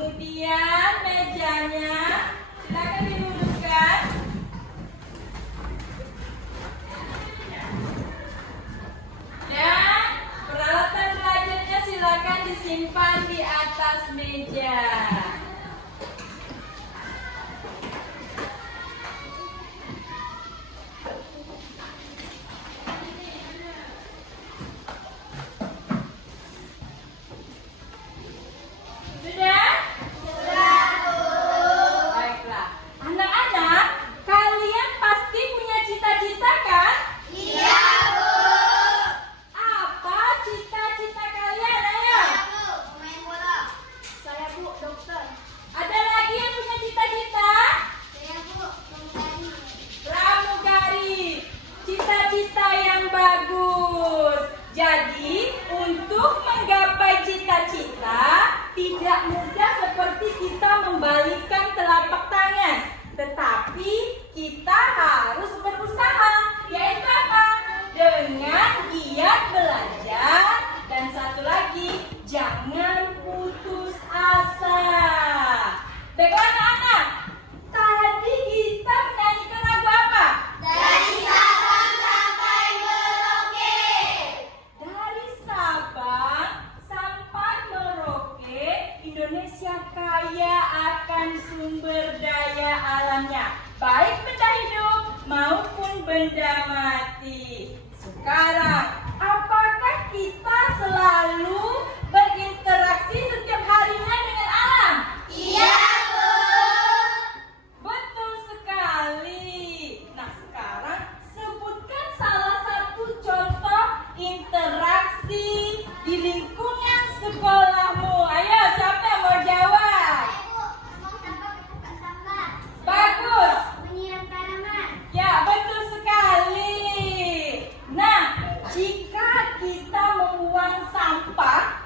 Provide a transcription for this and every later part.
Kemudian mejanya silakan diluruskan. Dan peralatan belajarnya silakan disimpan di atas meja. Jadi, untuk menggapai cita-cita tidak mudah seperti kita membalikkan telapak tangan. Tetapi kita harus berusaha. Yaitu apa? Dengan giat belajar. Dan satu lagi, jangan putus asa. Baiklah anak-anak, tadi kita menyanyikan lagu apa? Dari Sabang sampai Merauke. Dari Sabang sampai Merauke, Indonesia kaya akan sumber daya alamnya, baik benda hidup maupun benda mati. Sekarang, apakah kita selalu berinteraksi setiap harinya dengan alam? Iya, Bu. Betul sekali. Nah, sekarang sebutkan salah satu contoh interaksi di lingkungan sekolahmu. Ayo, siapa yang mau jawab? Bu, membuang sampah ke tempat sampah. Bagus. Menyiram tanaman. Ya, betul sekali. Nah, jika kita membuang sampah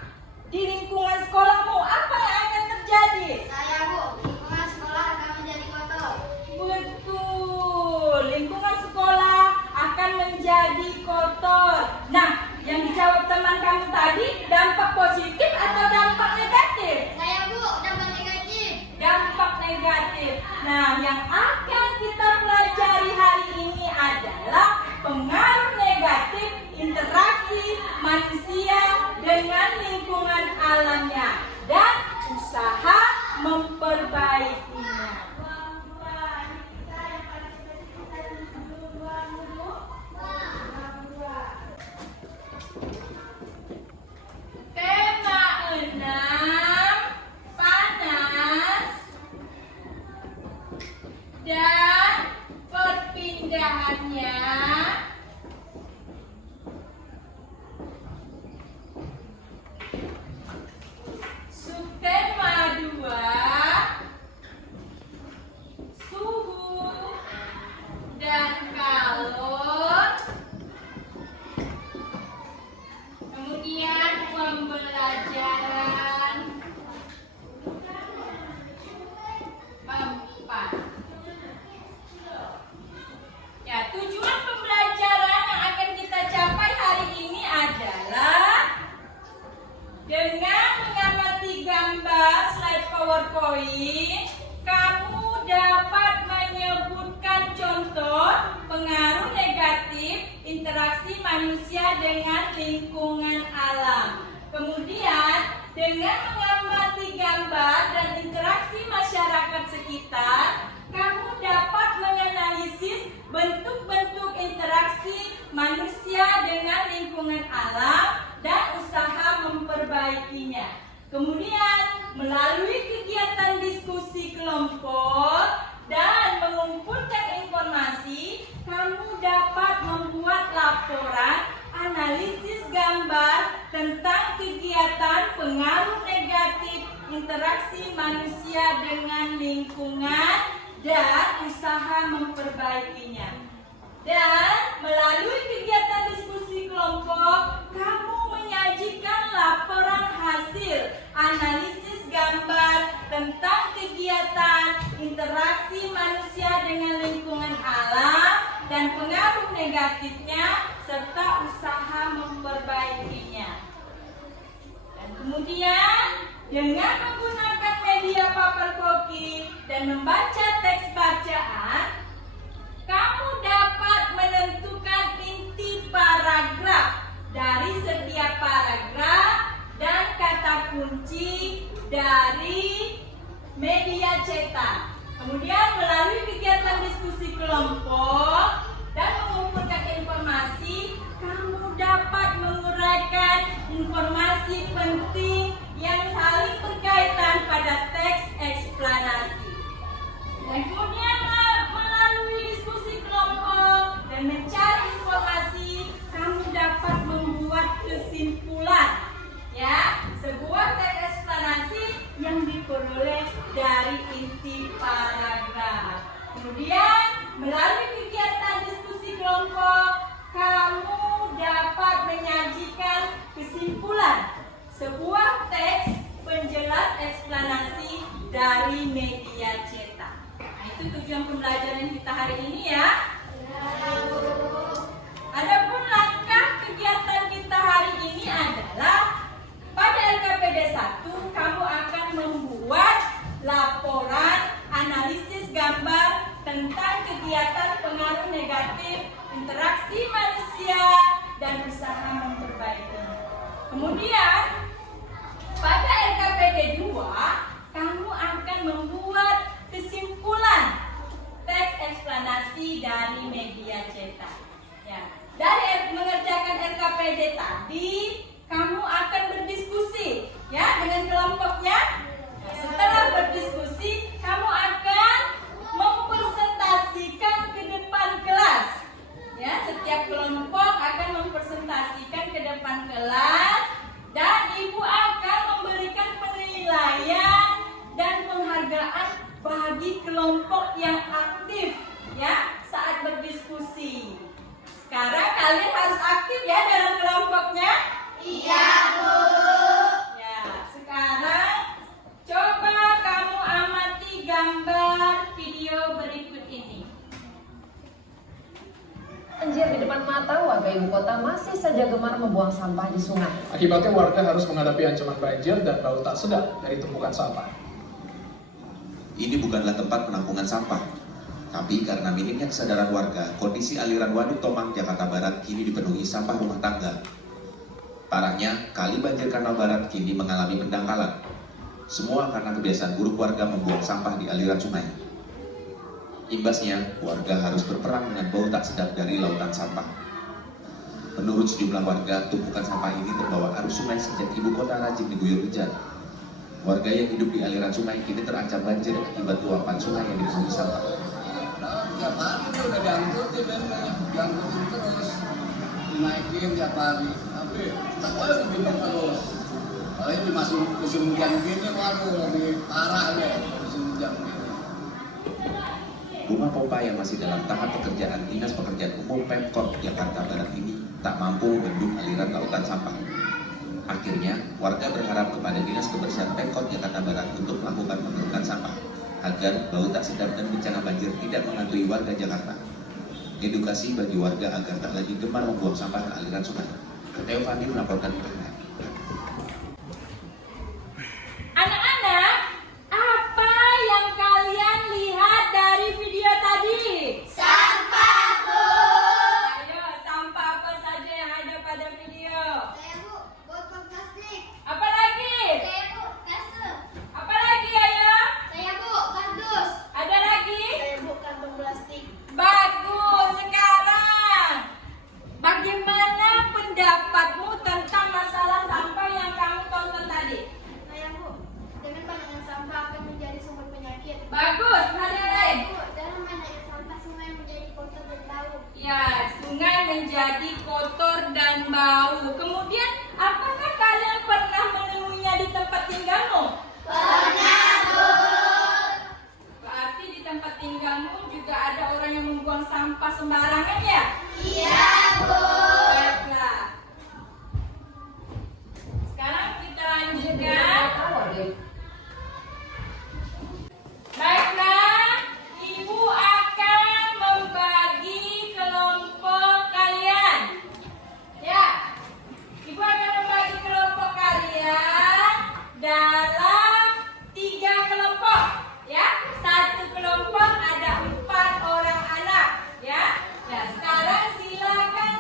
di lingkungan sekolahmu, apa yang akan terjadi? Saya, Bu, lingkungan sekolah akan menjadi kotor. Betul, lingkungan sekolah akan menjadi kotor. Nah, yang dijawab teman kamu tadi, dampak positif atau dampak negatif? Saya, Bu, dampak negatif. Dampak negatif. Nah, yang akan kita pelajari hari ini adalah pengaruh negatif interaksi manusia dengan lingkungan alamnya dan usaha memperbaikinya. Tema 6, panas dan perpindahannya. Subtema 2, suhu dan kalor. Kemudian pembelajaran 4. Ya, tujuan pembelajaran yang akan kita capai hari ini adalah dengan mengamati gambar slide PowerPoint, kamu dapat menyebutkan contoh pengaruh negatif interaksi manusia dengan lingkungan alam. Kemudian, dengan mengamati gambar dan interaksi masyarakat sekitar, kamu dapat menganalisis bentuk-bentuk interaksi manusia dengan lingkungan alam dan usaha memperbaikinya. Kemudian, melalui kegiatan diskusi kelompok dan mengumpulkan informasi, kamu dapat membuat laporan analisis gambar tentang kegiatan pengaruh negatif interaksi manusia dengan lingkungan dan usaha memperbaikinya. Dan melalui kegiatan diskusi kelompok, kamu menyajikan laporan hasil analisis gambar tentang kegiatan interaksi manusia dengan lingkungan alam dan pengaruh negatifnya serta usaha memperbaikinya. Dan kemudian dengan menggunakan media media cetak. Kemudian melalui kegiatan diskusi kelompok dan mengumpulkan informasi, kamu dapat menguraikan informasi penting yang saling berkaitan pada teks eksplanasi. Dan kemudian melalui diskusi kelompok dan mencari informasi, kamu dapat membuat kesimpulan. Ya, sebuah teks eksplanasi yang diperoleh dari inti paragraf. Kemudian melalui kegiatan diskusi kelompok, kamu dapat menyajikan kesimpulan sebuah teks penjelas eksplanasi dari media cetak. Nah, itu tujuan pembelajaran kita hari ini ya. Adapun langkah kegiatan kita hari ini adalah pada LKPD 1 kamu akan membuat laporan analisis gambar tentang kegiatan pengaruh negatif interaksi manusia dan usaha memperbaiki. Kemudian pada LKPD 2 kamu akan membuat kesimpulan teks eksplanasi dari media cetak. Ya, dari mengerjakan LKPD tadi kamu akan berdiskusi ya dengan kelompoknya. Setelah berdiskusi, kamu akan mempresentasikan ke depan kelas. Ya, setiap kelompok akan mempresentasikan ke depan kelas dan ibu akan memberikan penilaian dan penghargaan bagi kelompok yang aktif ya saat berdiskusi. Sekarang kalian harus aktif ya dalam kelompoknya. Iya, Bu. Ya, sekarang coba kamu amati gambar video berikut ini. Banjir di depan mata warga ibu kota masih saja gemar membuang sampah di sungai. Akibatnya warga harus menghadapi ancaman banjir dan bau tak sedap dari tumpukan sampah. Ini bukanlah tempat penampungan sampah, tapi karena minimnya kesadaran warga, kondisi aliran Waduk Tomang, Jakarta Barat kini dipenuhi sampah rumah tangga. Parahnya, kali banjir Kanal Barat kini mengalami pendangkalan. Semua karena kebiasaan buruk warga membuang sampah di aliran sungai. Imbasnya, warga harus berperang dengan bau tak sedap dari lautan sampah. Menurut sejumlah warga, tumpukan sampah ini terbawa arus sungai sejak ibu kota rajin diguyur hujan. Warga yang hidup di aliran sungai kini terancam banjir akibat luapan sungai yang dipenuhi sampah. Tiap hari udah diangkutin terus dinaikin tiap hari, tapi tetap aja begini terus. Kalau ini masuk musim hujan begini, waduh lebih parah deh musim hujan begini. Rumah pompa yang masih dalam tahap pekerjaan Dinas Pekerjaan Umum Pemkot Jakarta Barat ini tak mampu membendung aliran lautan sampah. Akhirnya, warga berharap kepada Dinas Kebersihan Pemkot Jakarta Barat untuk melakukan pengurukan sampah agar bau tak sedap dan bencana banjir tidak menghantui warga Jakarta. Edukasi bagi warga agar tak lagi gemar membuang sampah ke aliran sungai. Theo Fandi melaporkan untuk Anda. Anak-anak, apa yang kalian lihat dari video tadi? Sampah, Bu. Ayo, sampah apa saja yang ada pada video? Saya, Bu, botol plastik. Apa lagi? Saya, Bu, kasu. Apa lagi, ayo? Saya, Bu, kardus. Ada lagi? Saya, Bu, kantong plastik. Bagus. Sekarang, bagaimana pendapatmu tentang masalah sampah yang kamu tonton tadi? Saya, Bu, dengan pandangan sampah akan menjadi sumber penyakit. Bagus. Ada yang lain? Bu, dalam banyaknya sampah sungai menjadi kotor dan bau. Ya, sungai menjadi kotor dan bau. Kemudian, apakah kalian pernah menemuinya di tempat tinggalmu? Pernah, Bu. Berarti di tempat tinggalmu juga ada orang yang membuang sampah sembarangan ya? Iya, Bu. Baiklah. Sekarang kita lanjutkan. Baiklah, Ibu akan membagi kelompok kalian. Ya, Ibu akan membagi kelompok kalian dalam 3 kelompok. Ya, satu kelompok ada 4 orang anak. Ya, nah sekarang silakan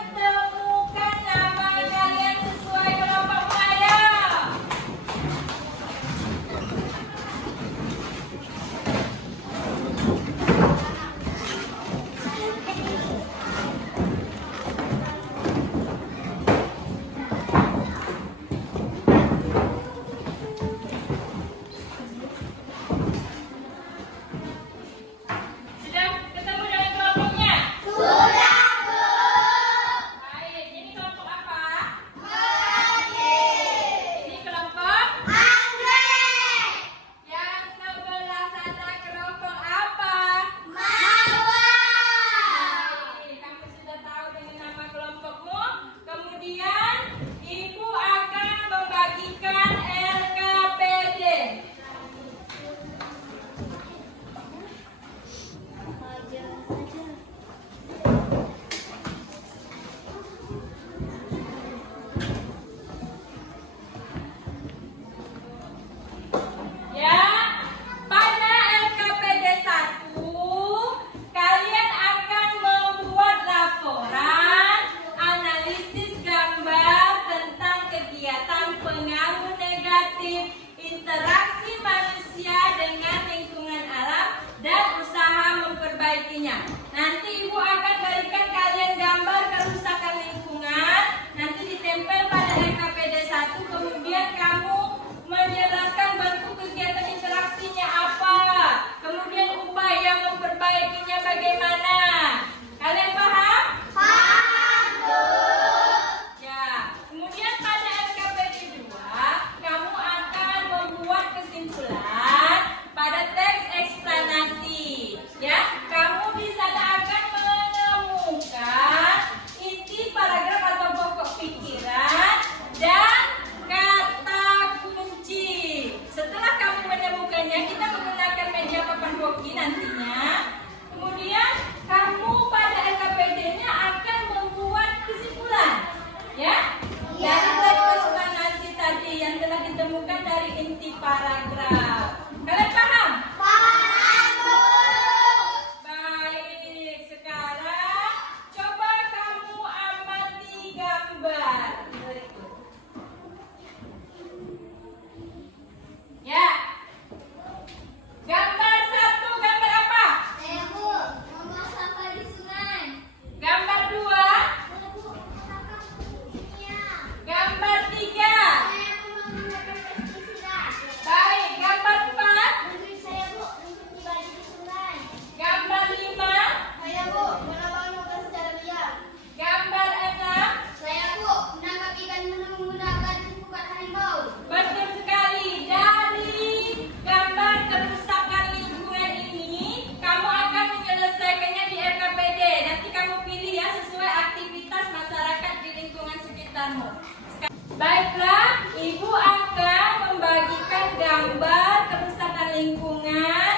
memperbaikinya. Nanti ibu akan berikan kalian gambar kerusakan lingkungan, nanti ditempel pada LKPD 1, kemudian kamu menjelaskan bentuk kegiatan interaksinya apa, kemudian upaya memperbaikinya bagaimana. Kalian paham? Paham, Bu. Ya, kemudian pada LKPD 2, kamu akan membuat kesimpulan pada teks eksplanasi. Ya, kamu di sana akan menemukan inti paragraf atau pokok pikiran dan kata kunci. Setelah kamu menemukannya, kita menggunakan media papan hoki nantinya. Kemudian kamu pada LKPD-nya akan membuat kesimpulan, ya? Dari teks eksplanasi tadi yang telah ditemukan dari inti paragraf. Kalian paham? Paham, Bu. Baik, sekarang coba kamu amati gambar berikut. Ya. Gambar 1, gambar apa? Saya, Bu, membuang sampah di sungai. Gambar 2, Saya, Bu, menangkap kucingnya. gambar 3. Saya, Bu, menggunakan pestisida. Baik, gambar 4, Bantuin saya, Bu, mencuci baju di sungai. gambar 5, Saya, Bu, menambang hutan secara liar. gambar 6. Saya, Bu, menangkap ikan menggunakan pukat harimau. Betul sekali. Dari gambar kerusakan lingkungan ini, kamu akan menyelesaikannya di LKPD. Nanti kamu pilih ya sesuai aktivitas masyarakat di lingkungan sekitarmu. Baiklah, Ibu akan membagikan gambar kerusakan lingkungan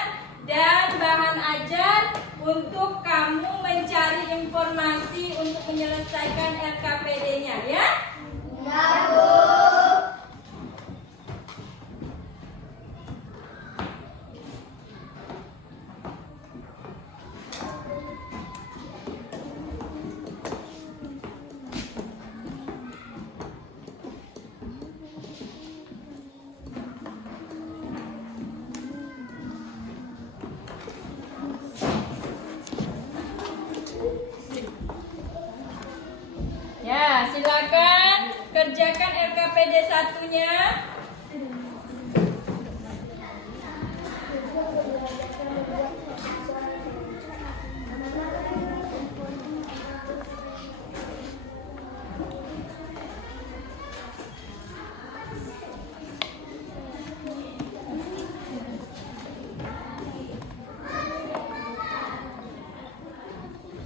dan bahan ajar untuk kamu mencari informasi untuk menyelesaikan LKPD-nya, ya. Ya, Bu. Ya, silakan kerjakan LKPD 1-nya.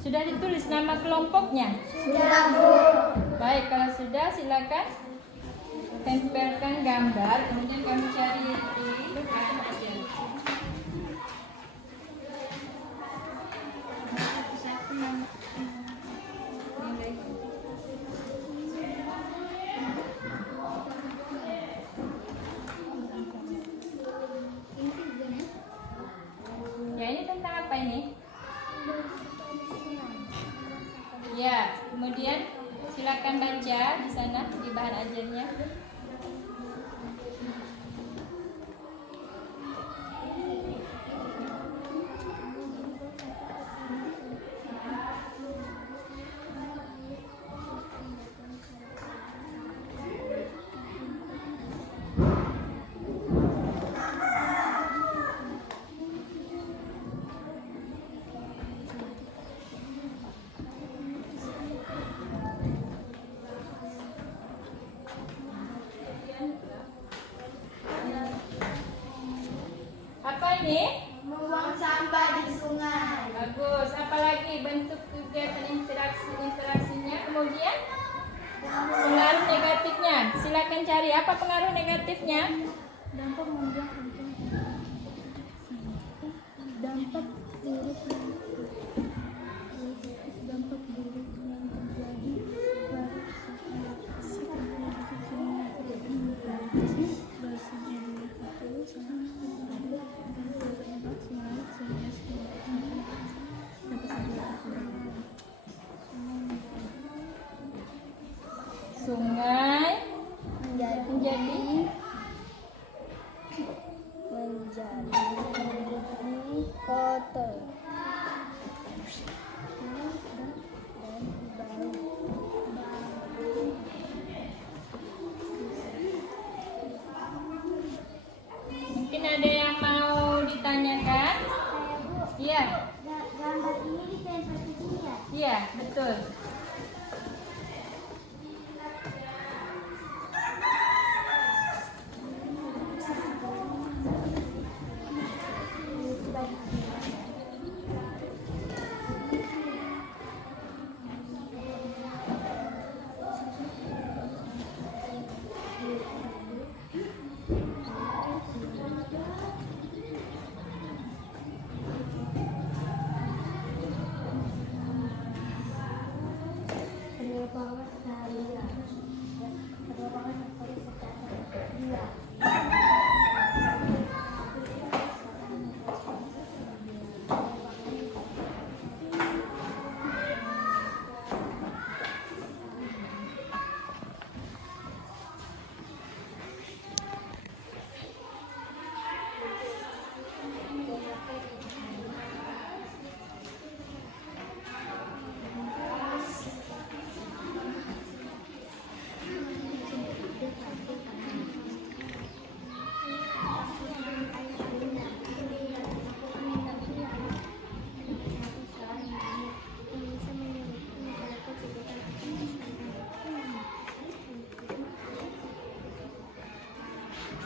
Sudah ditulis nama kelompoknya? Sudah, Bu. Baik, kalau sudah silakan tempelkan gambar, kemudian kamu cari di bahan ajar. Ya, ini tentang apa ini? Ya, kemudian silakan baca di sana di bahan ajarnya. Apa ini? Membuang sampah di sungai. Bagus. Apalagi bentuk kegiatan interaksinya. Kemudian pengaruh negatifnya. Silakan cari apa pengaruh negatifnya. Dampak membuang dampak buruk yang terjadi sungai menjadi kotor. Ya, Gambar ini ditempel di sini ya? iya, betul. Penerbangan seharian. Penerbangan sampai sekarang. Iya.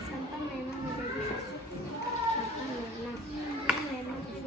Sampah memang menjadi isu. Sampah memang menjadi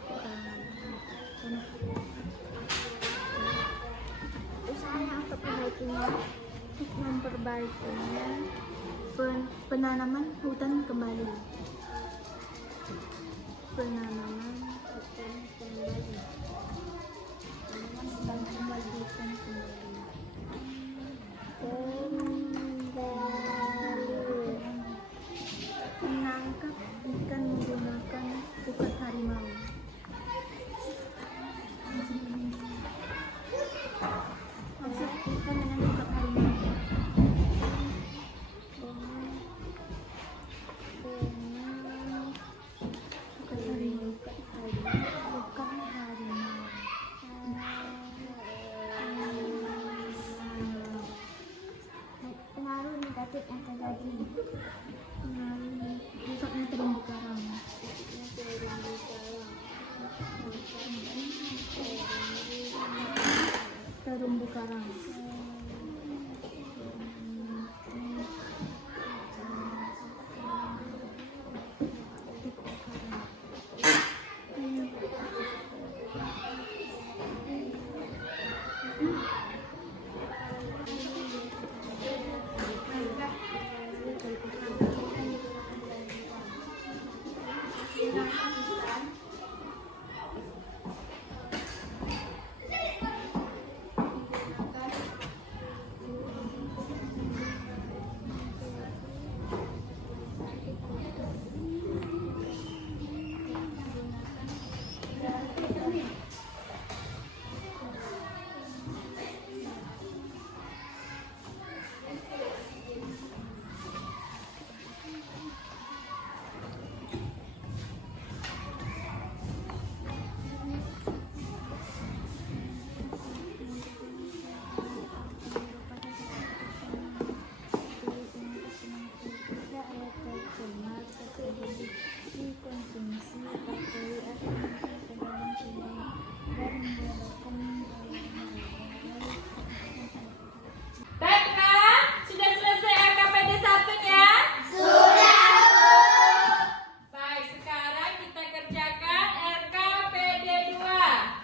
permasalahan usahanya untuk memperbaikinya penanaman hutan kembali. Penanaman hutan kembali. Menangkap ikan menggunakan pukat harimau. Maksud ikan dengan pukat harimau. Pukat harimau. Pukat harimau. Pengaruh negatif yang terjadi. Pengaruh rusaknya terumbu karang. Terumbu karang. Jokowi akan masuk ke dalam sidang dan mengadakan Baiklah, sudah selesai RKPD 1-nya? Baik, sekarang kita kerjakan RKPD 2.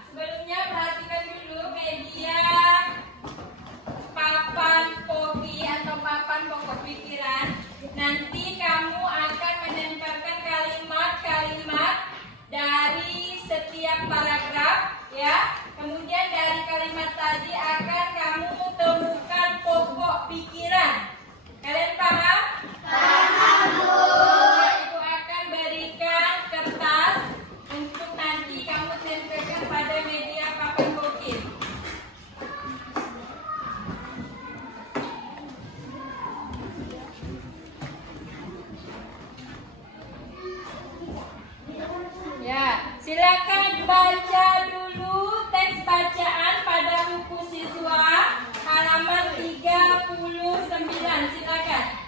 Sebelumnya perhatikan dulu media papan kopi atau papan pokok pikiran. Nanti kamu akan menempelkan kalimat-kalimat dari setiap paragraf, ya. Kemudian dari kalimat tadi akan kamu temukan pokok pikiran. Kalian paham? Ibu akan berikan kertas untuk nanti kamu tempelkan pada media papan pokok. Ya, silakan baca dulu teks bacaan pada buku siswa halaman 39. Silakan.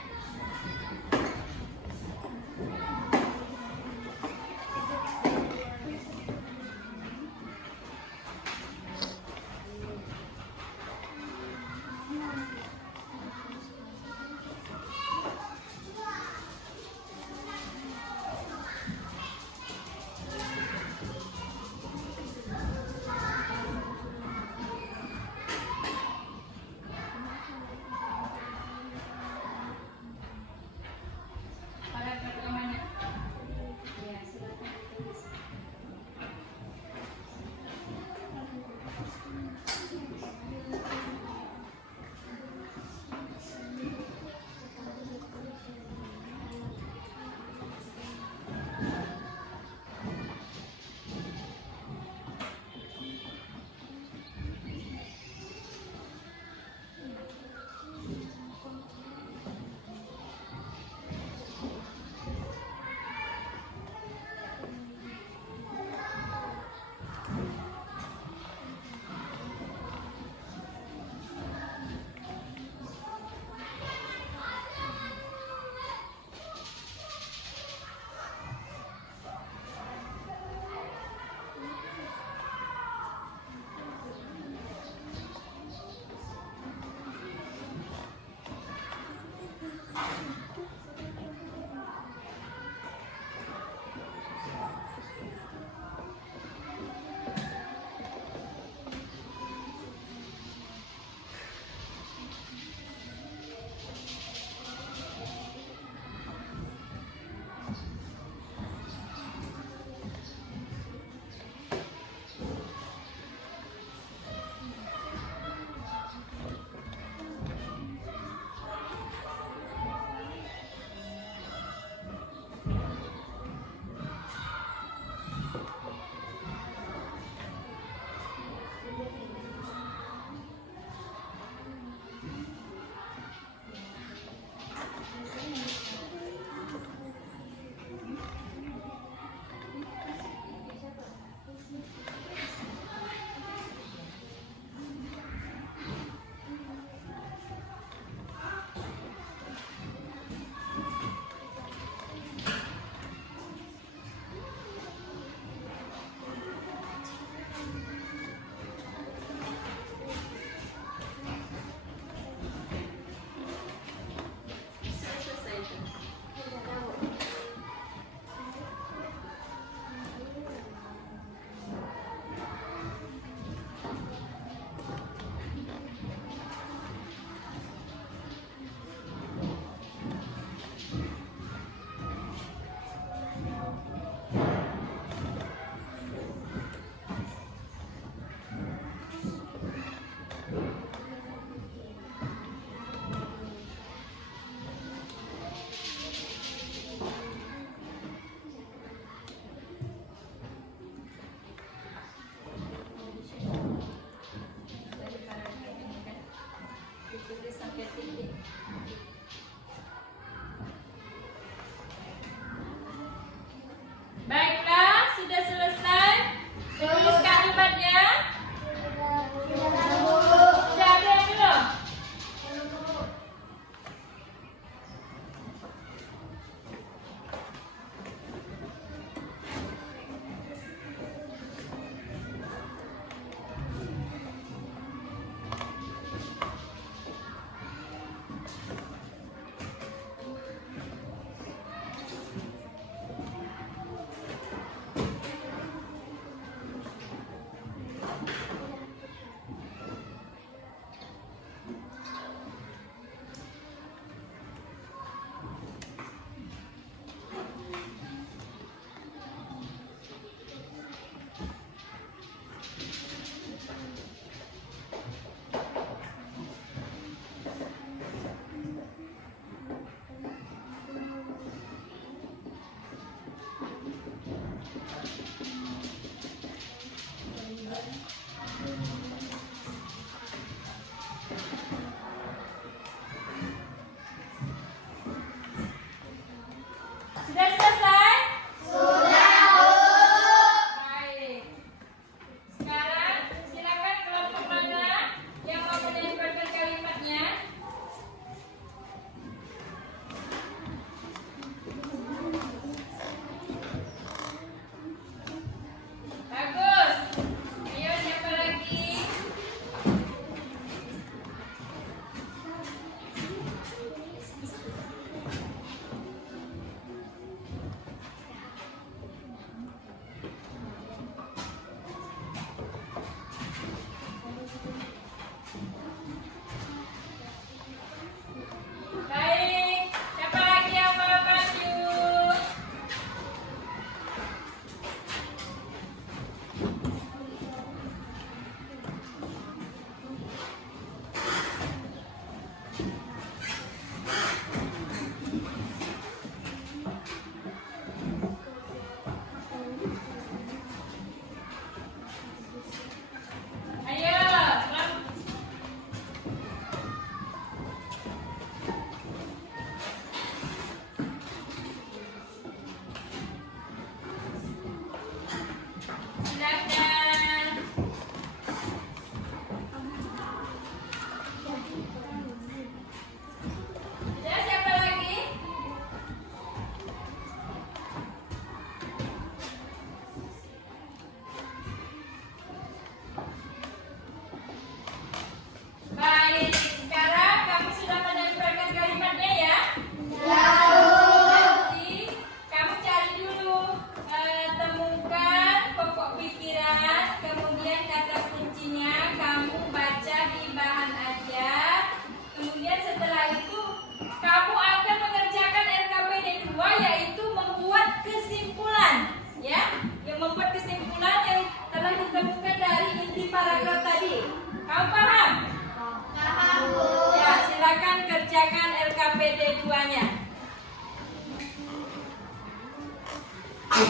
Mau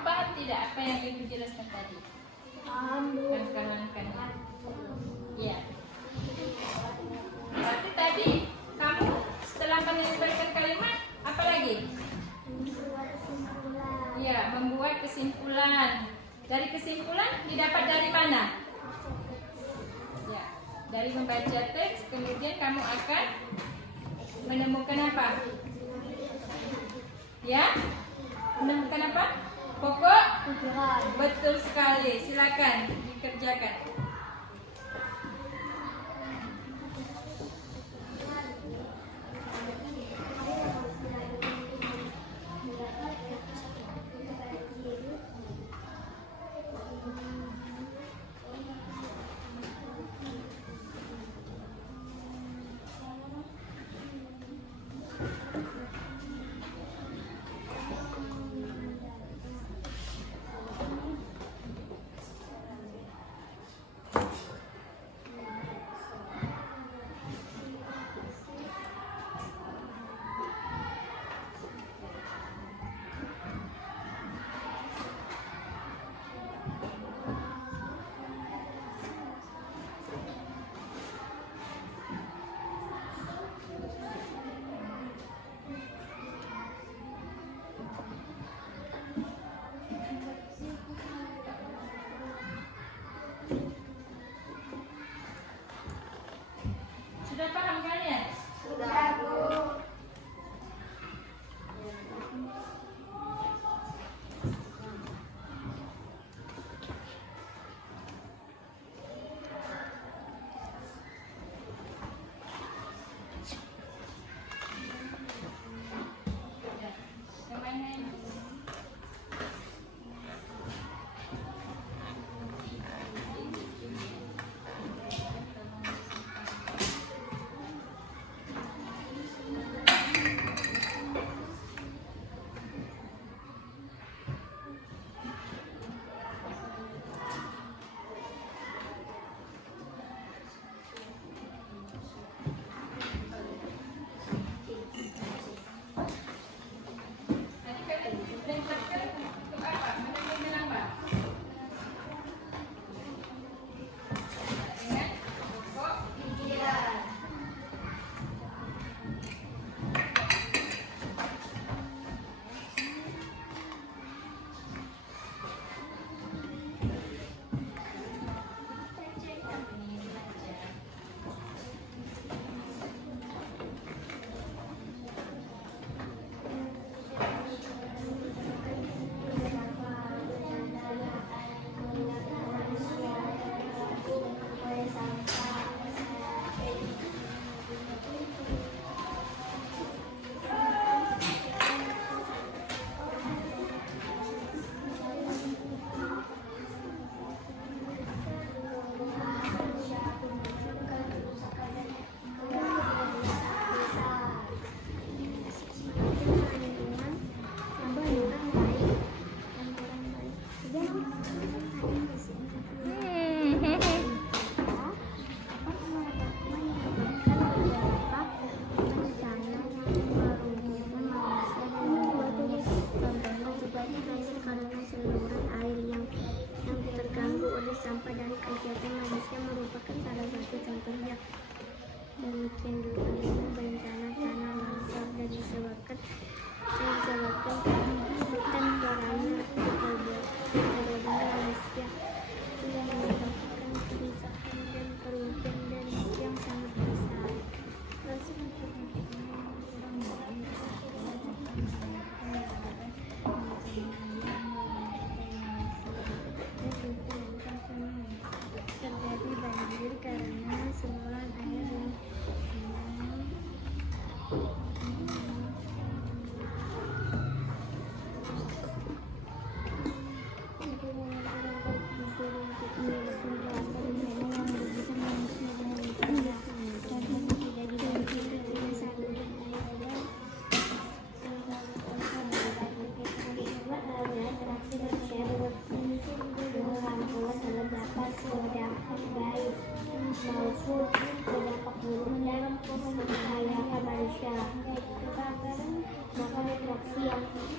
paham tidak apa yang Ibu jelaskan tadi? Langkah-langkahnya. Ya. Berarti tadi kamu setelah menyampaikan kalimat apa lagi? Ya, membuat kesimpulan. Dari kesimpulan didapat dari mana? Ya, dari membaca teks, kemudian kamu akan menemukan apa? Ya, menemukan apa? Pokok? Betul sekali. Silakan dikerjakan.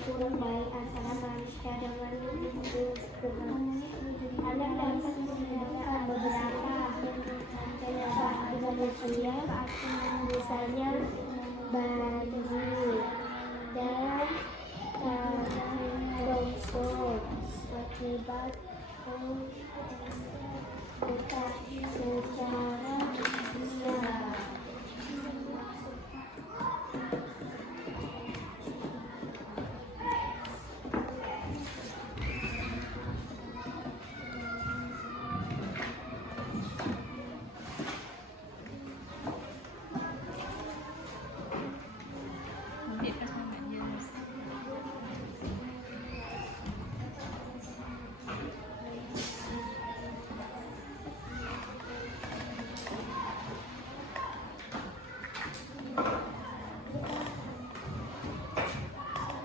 kurang baik antara manusia dengan lingkungan. Anak dapat menggunakan beberapa penyebab manusia, misalnya banjir dan tanah longsor akibat hutan secara liar.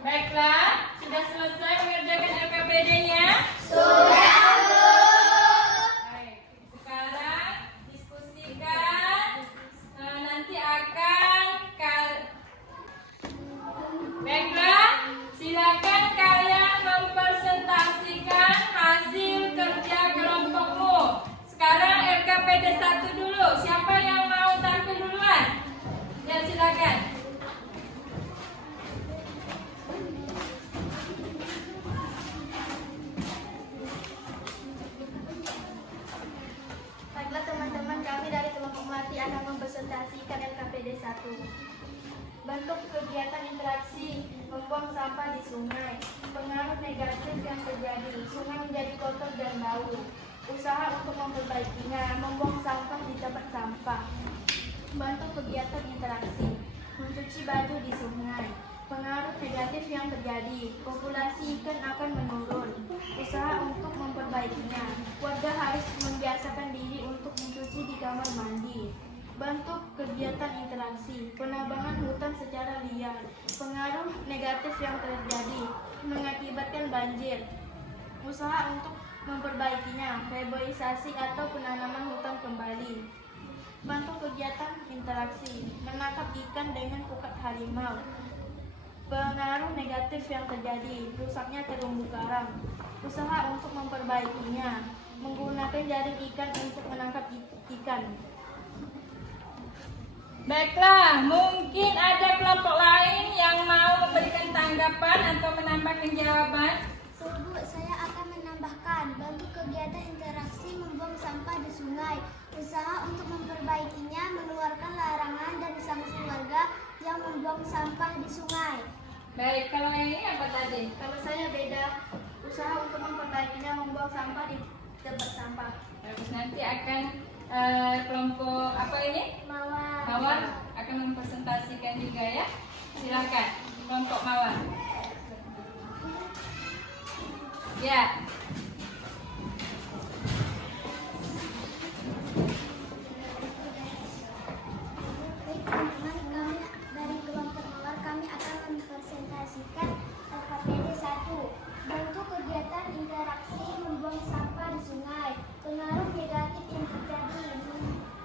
Baiklah, sudah selesai mengerjakan LKPD-nya? Baik, sekarang diskusikan. Nanti akan Baiklah, silakan kalian mempresentasikan hasil kerja kelompokmu. Sekarang LKPD 1 dulu. Siapa yang mau tampil duluan? Ya, silakan. Baiklah teman-teman, kami dari kelompok Melati akan mempresentasikan LKPD 1. Bentuk kegiatan interaksi membuang sampah di sungai. Pengaruh negatif yang terjadi, sungai menjadi kotor dan bau. Usaha untuk memperbaikinya, membuang sampah di tempat sampah. Bentuk kegiatan interaksi, mencuci baju di sungai. Pengaruh negatif yang terjadi, populasi ikan akan menurun. Usaha untuk memperbaikinya, warga harus membiasakan diri untuk mencuci di kamar mandi. Bentuk kegiatan interaksi, penebangan hutan secara liar. Pengaruh negatif yang terjadi, mengakibatkan banjir. Usaha untuk memperbaikinya, reboisasi atau penanaman hutan kembali. Bentuk kegiatan interaksi, menangkap ikan dengan pukat harimau. Pengaruh negatif yang terjadi, rusaknya terumbu karang. Usaha untuk memperbaikinya, menggunakan jaring ikan untuk menangkap ikan. Baiklah, mungkin ada kelompok lain yang mau memberikan tanggapan atau menambahkan jawaban. Bu, saya akan menambahkan bentuk kegiatan interaksi membuang sampah di sungai. Usaha untuk memperbaikinya, mengeluarkan larangan dan sanksi warga yang membuang sampah di sungai. Baik, kalau yang ini apa tadi? Kalau saya beda, usaha untuk memperbaikinya, membuang sampah di tempat sampah. Bagus, nanti akan kelompok apa ini? Mawar akan mempresentasikan juga ya. Silakan, kelompok Mawar. Ya. Baik teman-teman, kami dari kelompok Mawar kami akan mempresentasikan LKPD 1. Bentuk kegiatan interaksi membuang sampah di sungai. Pengaruh negatif yang terjadi,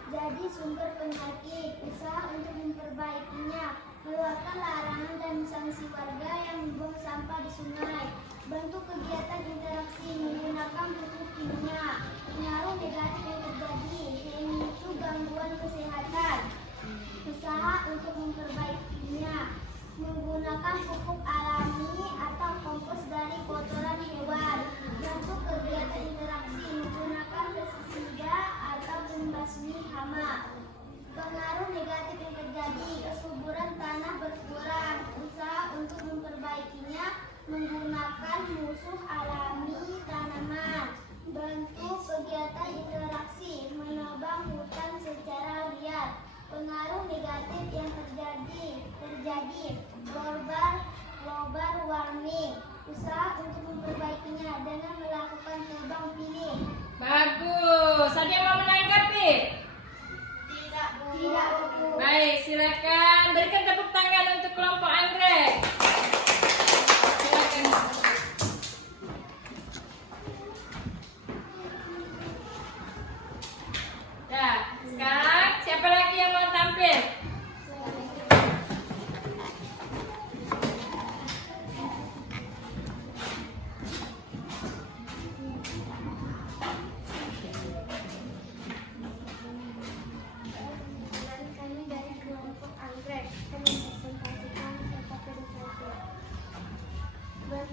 menjadi sumber penyakit. Usaha untuk memperbaikinya, mengeluarkan larangan dan sanksi warga yang membuang sampah di sungai. Bentuk kegiatan interaksi, menggunakan pupuk kimia. Pengaruh negatif yang terjadi, memicu gangguan kesehatan. Usaha untuk memperbaikinya, menggunakan pupuk alami atau kompos dari kotoran hewan. Bentuk kegiatan interaksi, menggunakan pestisida atau pembasmi hama. Pengaruh negatif yang terjadi, kesuburan tanah berkurang. Usaha untuk memperbaikinya, menggunakan musuh alami tanaman. Bentuk kegiatan interaksi, menebang hutan secara liar. Pengaruh negatif yang terjadi global warming. Usaha untuk memperbaikinya dengan melakukan tebang pilih. Bagus. Ada yang mau menanggapi? Tidak, Bu. Baik, silakan berikan tepuk tangan untuk kelompok Anggrek. Silakan. Ya, sekarang siapa lagi yang mau tampil?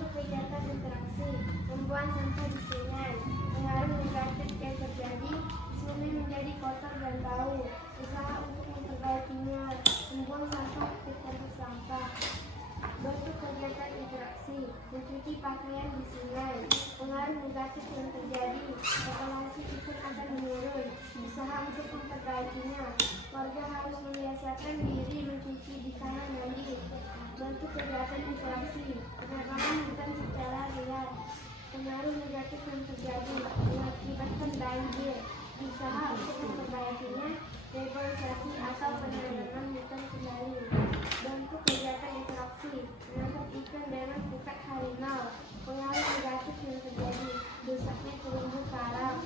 Bentuk kegiatan interaksi, membuang sampah di sungai. Pengaruh negatif yang terjadi, sungai menjadi kotor dan bau. Usaha untuk memperbaikinya, membuang sampah ke tempat sampah. Bentuk kegiatan interaksi, mencuci pakaian di sungai. Pengaruh negatif yang terjadi, populasi ikan akan menurun. Usaha untuk memperbaikinya, warga harus membiasakan diri mencuci di kamar mandi. Bentuk kegiatan interaksi, penebangan hutan secara liar. Pengaruh negatif yang terjadi, mengakibatkan banjir. Usaha untuk memperbaikinya, reboisasi atau penanaman hutan kembali. Bentuk kegiatan interaksi, menangkap ikan dengan pukat harimau. Pengaruh negatif yang terjadi, rusaknya terumbu karang.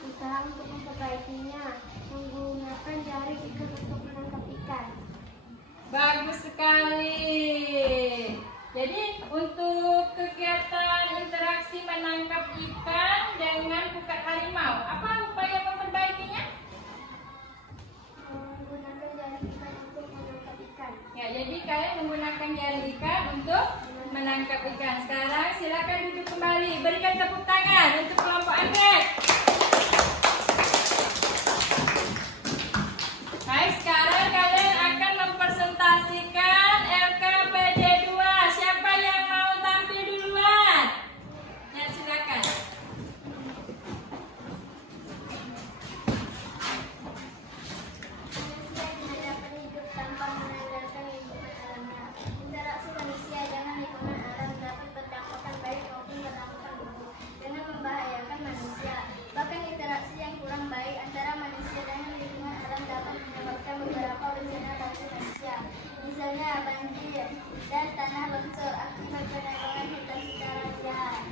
Usaha untuk memperbaikinya, menggunakan jaring ikan untuk menangkap ikan. Bagus sekali. Jadi untuk kegiatan interaksi menangkap ikan dengan pukat harimau, apa upaya memperbaikinya? Menggunakan jaring ikan untuk menangkap ikan. Ya, jadi kalian menggunakan jaring ikan untuk menangkap ikan. Sekarang silakan duduk kembali. Berikan tepuk tangan untuk kelompok anggrek. Baik, sekarang kalian akan mempresentasikan LKPD 2. Siapa yang mau tampil duluan? Ya, silakan. Manusia tidak dapat hidup tanpa mengandalkan lingkungan alamnya. Interaksi manusia dengan lingkungan alam dapat berdampak baik maupun berdampak buruk dengan membahayakan manusia. Bahkan interaksi yang kurang baik antara manusia dengan lingkungan alam dapat menyebabkan beberapa bencana bagi manusia. Misalnya banjir dan tanah longsor akibat penebangan hutan secara liar.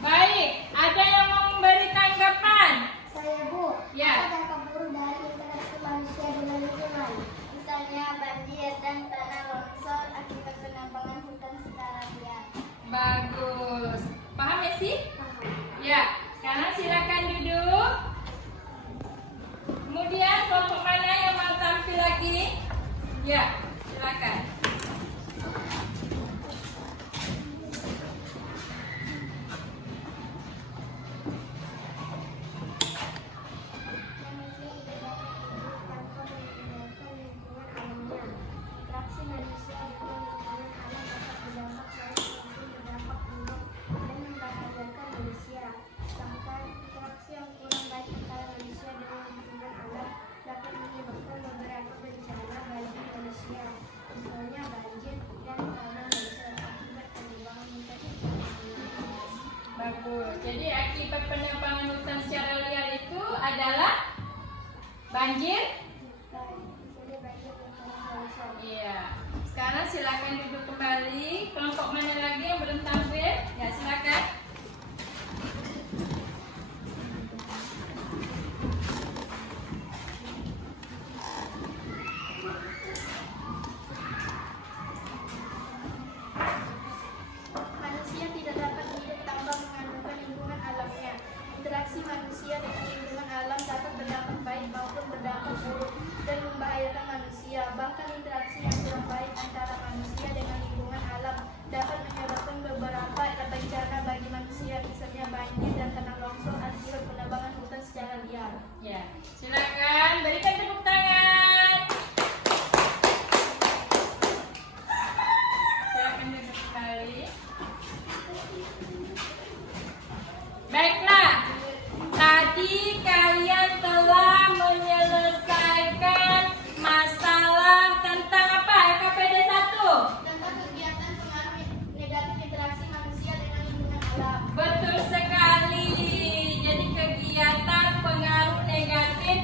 Baik, ada yang mau memberi tanggapan? Saya Bu, Ya. apa dampak buruk dari interaksi manusia dengan lingkungan? Misalnya banjir dan tanah longsor akibat penambangan hutan secara liar. Bagus. Paham ya sih? Ya, sekarang silakan duduk. Kemudian kelompok mana yang mau tampil lagi? Ya, silakan. Manusia tidak dapat hidup tanpa menggunakan lingkungan alamnya. Interaksi manusia dengan lingkungan alam dapat berdampak baik maupun berdampak buruk dan membahayakan manusia. Bahkan interaksi yang kurang baik antara manusia dengan lingkungan alam dapat menyebabkan beberapa bencana bagi manusia. Misalnya banjir dan tanah longsor akibat penebangan hutan. Bagus. Jadi akibat penebangan hutan secara liar itu adalah banjir. Misalnya banjir dan tanah longsor. Iya. Sekarang silakan duduk kembali. Kelompok mana lagi yang belum tampil? Ya, silakan. Manusia tidak dapat hidup tanpa mengandalkan lingkungan alamnya. Interaksi manusia dengan lingkungan alam dapat berdampak baik maupun berdampak buruk dan membahayakan manusia. Bahkan interaksi yang kurang baik antara manusia dengan lingkungan alam dapat menyebabkan beberapa bencana bagi manusia, misalnya banjir dan tanah longsor akibat penebangan hutan secara liar. Ya, silakan berikan tepuk tangan. Silakan duduk kembali. Baiklah, tadi kalian telah menyelesaikan masalah tentang apa? LKPD 1. Tentang kegiatan pengaruh negatif interaksi manusia dengan lingkungan alam. Betul sekali. Jadi kegiatan pengaruh negatif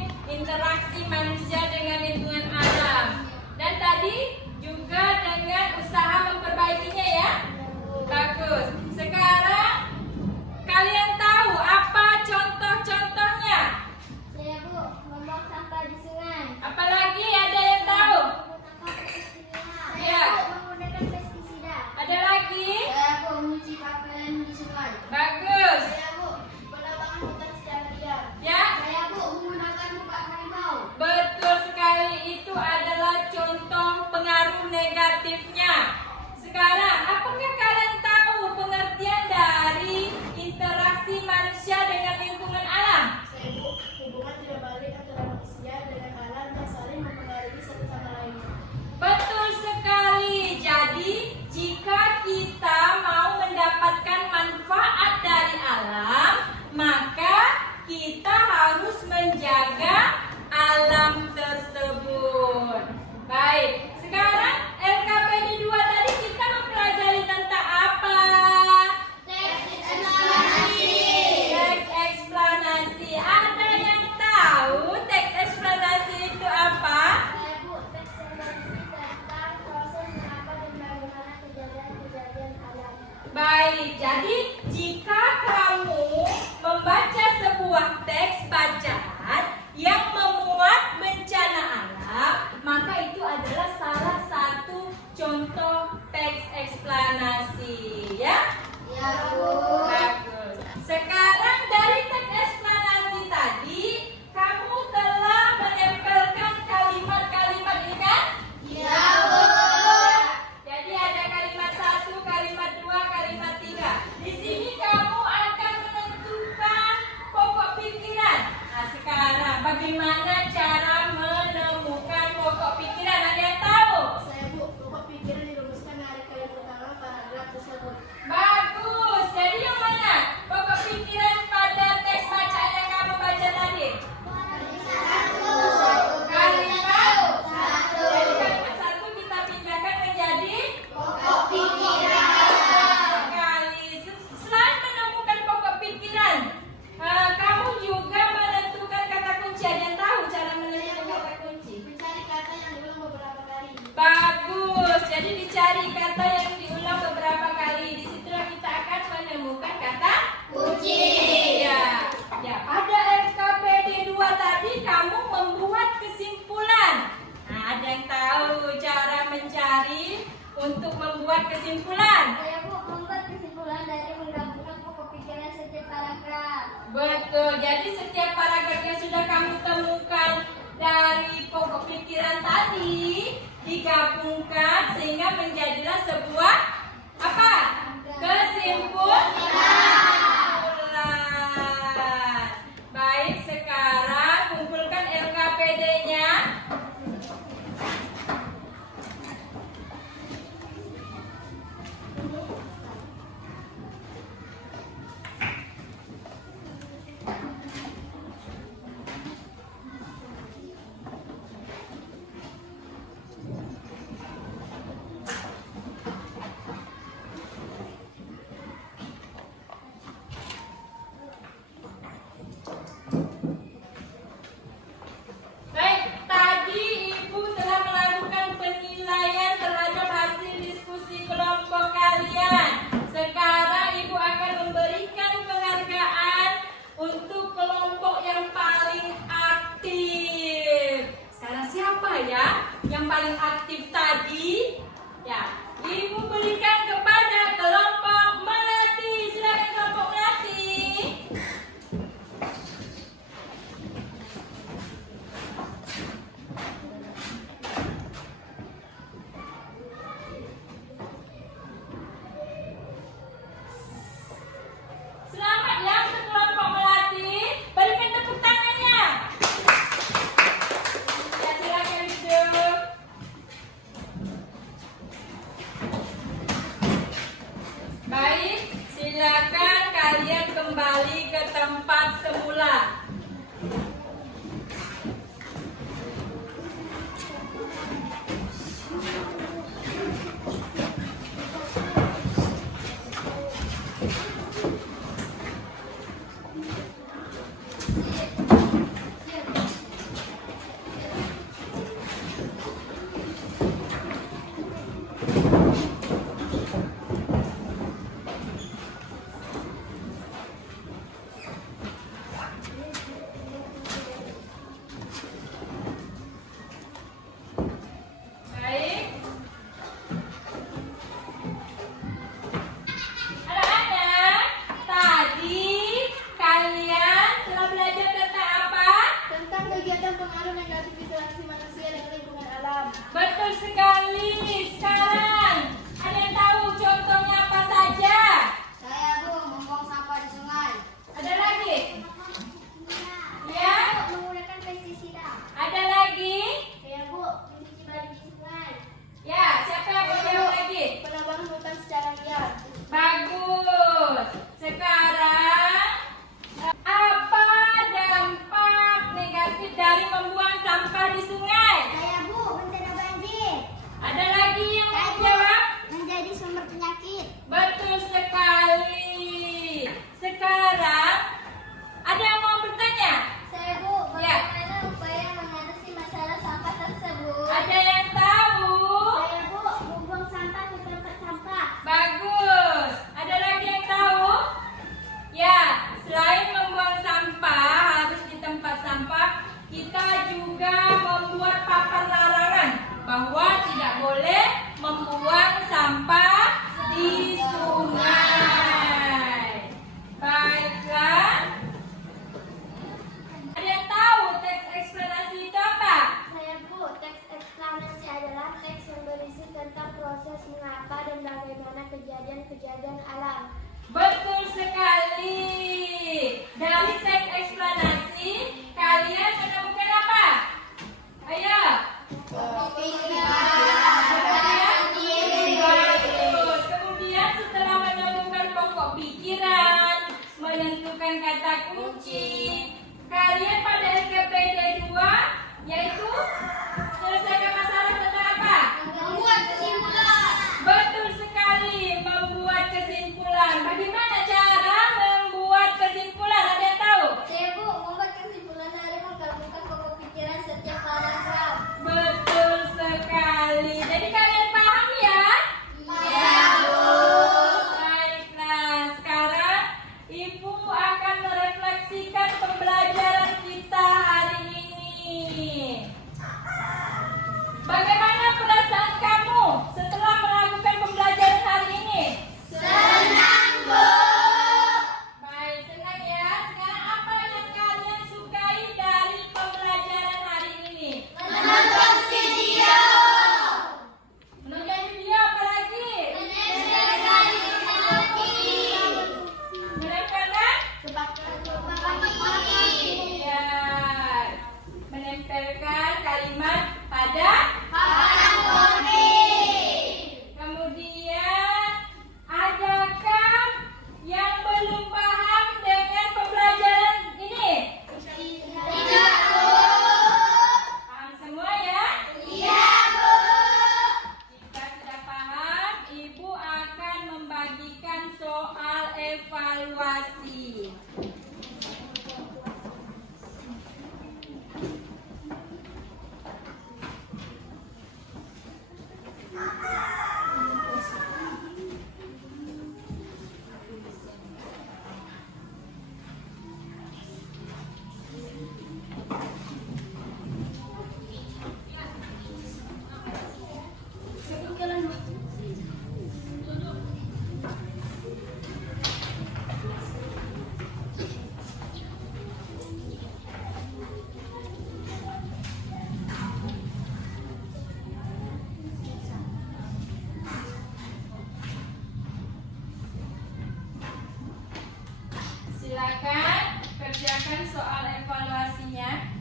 baik. Jadi jika kamu membaca sebuah teks bacaan yang memuat bencana alam, maka itu adalah salah satu contoh teks eksplanasi, ya? Ya, Bu. Bagus. Sekarang dari teks eksplanasi tadi, kamu telah menempelkan kalimat-kalimat ini kan? Ya, Bu. Jadi ada kalimat 1, kalimat 2, kalimat 3. Di sini kamu akan menentukan pokok pikiran. Nah, sekarang bagaimana cara menemukan pokok pikiran? Ada yang tahu? Saya, Bu, pokok pikiran dirumuskan dari kalimat pertama paragraf tersebut. Bagus. Jadi yang mana pokok pikiran pada teks bacaan yang kamu baca tadi? Kalimat 1. Jadi kalimat 1 kita pindahkan menjadi Pokok pikiran. sekali. Selain menemukan pokok pikiran, kamu juga menentukan kata kunci. Ada yang tahu cara menentukan kata kunci? Mencari kata yang diulang beberapa kali. Bagus. Jadi dicari kata yang diulang beberapa kali. Di situlah kita akan menemukan kata kunci. Ya. Ya, pada RKPD 2 tadi kamu membuat kesimpulan. Nah, ada yang tahu cara mencari untuk membuat kesimpulan? Saya, Bu, membuat kesimpulan dari menggabungkan pokok pikiran setiap paragraf. Betul. Jadi setiap paragraf yang sudah kamu temukan dari pokok pikiran tadi digabungkan sehingga menjadilah sebuah apa? Kesimpulan. Baik, sekarang kumpulkan LKPD-nya. Baik, tadi Ibu telah melakukan penilaian terhadap hasil diskusi kelompok kalian. Sekarang Ibu akan memberikan penghargaan untuk kelompok yang paling aktif. Sekarang siapa ya yang paling aktif tadi? Ya, Ibu berikan kepada kelompok Melati. Silakan kelompok Melati. Selamat ya untuk kelompok Melati. Berikan tepuk tangannya. Ya, silakan duduk. Baik, silakan kalian kembali ke tempat semula. kejadian-kejadian alam. Betul sekali. Dari teks eksplanasi, kalian menemukan apa? Ayo. Bagus. Kemudian setelah menemukan pokok pikiran, menentukan kata kunci, kalian pada LKPD 2 yaitu menyelesaikan masalah tentang apa? Membuat kesimpulan. Betul sekali, membuat kesimpulan. Bagaimana cara membuat kesimpulan? Ada yang tahu? Saya Bu, membuat kesimpulan dari menggabungkan pokok pikiran setiap paragraf. Betul sekali. Jadi kalian paham ya? Iya, Bu. Baiklah, sekarang Ibu akan merefleksikan pembelajaran kita hari ini. Bagaimana perasaan kamu setelah melakukan pembelajaran hari ini? Senang, Bu. Baik, senang ya. Sekarang apa yang kalian sukai dari pembelajaran hari ini? Menonton video. Menonton video apa lagi? Menempelkan teknologi. Menempelkan? Teknologi. Iya. Menempelkan kalimat pada. Kemudian, adakah yang belum paham dengan pembelajaran ini? Tidak, Bu. Paham semua ya? Iya, Bu. Jika sudah paham, Ibu akan membagikan soal evaluasi. Silakan kerjakan soal evaluasinya.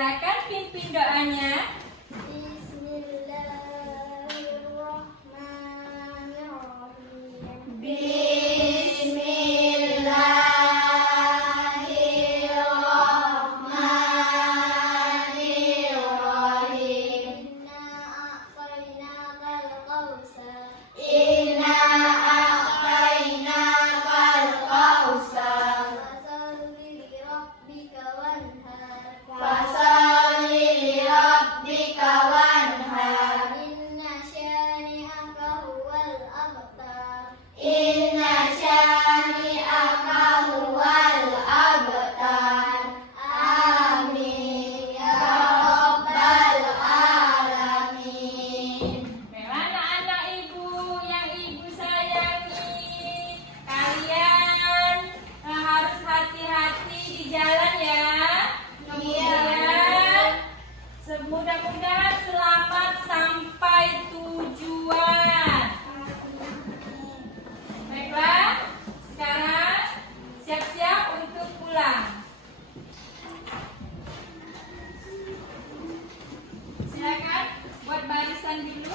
Silakan pimpin doanya. Bismillahirrahmanirrahim. Inna a'tainakal kautsar. Fasalli li rabbika wanhar. Inna syani'aka huwal abtar. Inna syani'aka huwal abtar. Amin ya rabbal alamin. Baiklah anak-anak ibu yang ibu sayangi, kalian harus hati-hati di jalan ya. Kemudian mudah-mudahan selamat sampai tujuan. Baiklah, sekarang siap-siap untuk pulang. Silakan buat barisan dulu.